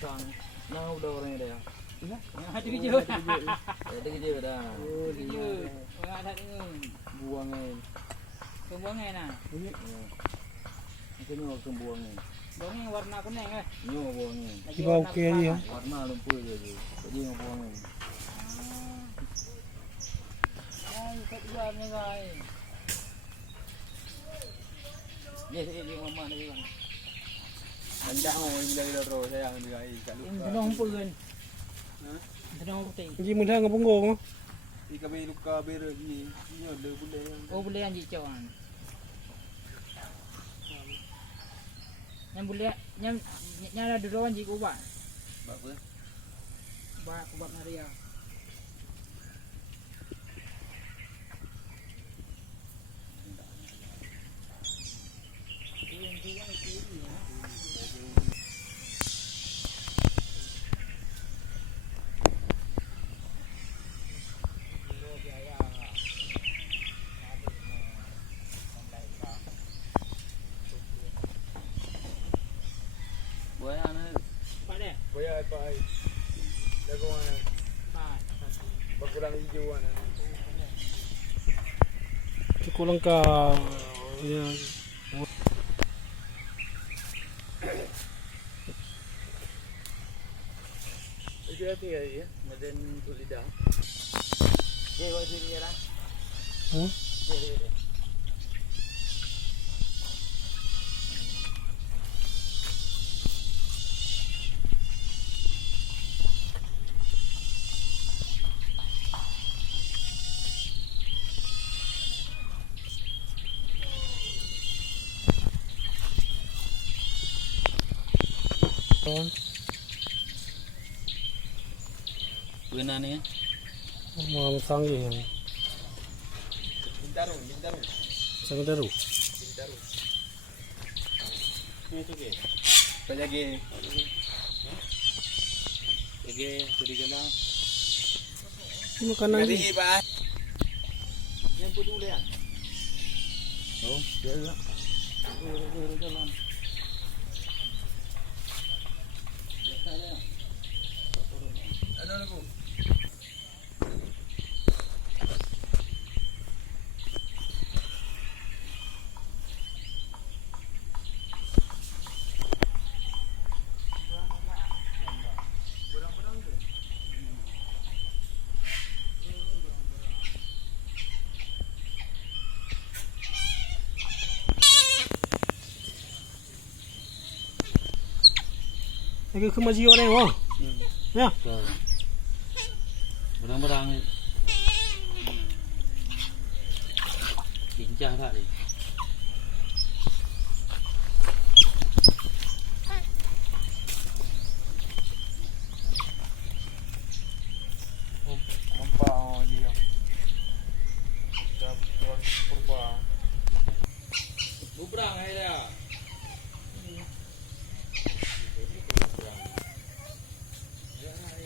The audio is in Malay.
sang. Nah udah orangnya dah. Ada kerja. Ada kerja dah. Oh, kerja. Orang ada ni. Buangin. Buangin nah. Macam ni buangin. Buangin warna kuning eh. Nyo buangin. Coba okey dia. Warna lumpur je. Jadi buangin. Ay, kat dia ni guys. Yes, ini mama ni bang. Anda mau bila terus sayang dia ai kat lupa. Ini tenang pun. Ha? Tenang putih. Pergi mudah dengan punggung. Di kami luka beres ni. Ni ada boleh. Oh boleh anjing cawan. Yang boleh yang ada dulu anjing ubat. Apa? Ubat Maria. Bayar apa ai? Jago mana? Berkurang hijau mana? Cukup lengkap. Ya. Itu hati ya, medan kulidah. Wajib ni lah. Benar ni. Mau sanggih yang. Bintaro. Sangat daru. Ni tu ke? Pajagi. Lagi tadi kena. Makanan ni. Kali pak. Yang pun dulu ya. Oh, dia lah. Jalan. Ada lagu. Lagi ke maji orang wah. Ya. Berang-berang. Bincang tak ni?